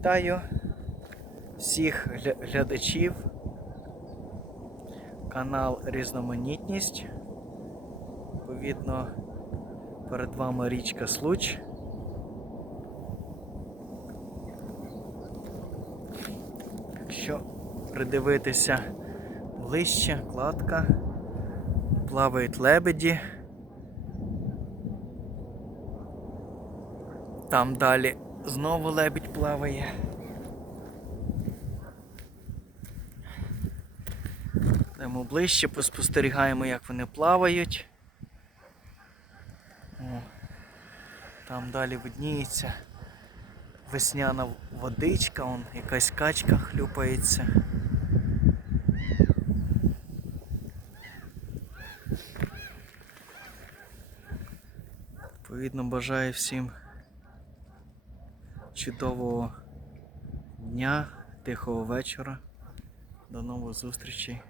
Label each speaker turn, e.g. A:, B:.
A: Вітаю всіх глядачів. Канал Різноманітність. Відповідно, перед вами річка Случ. Якщо придивитися ближче, кладка, плавають лебеді. Там далі знову лебідь плаває. Йдемо ближче, поспостерігаємо, як вони плавають. О, там далі видніється весняна водичка, он якась качка хлюпається. Відповідно, бажаю всім чудового дня, тихого вечора. До нових зустрічей.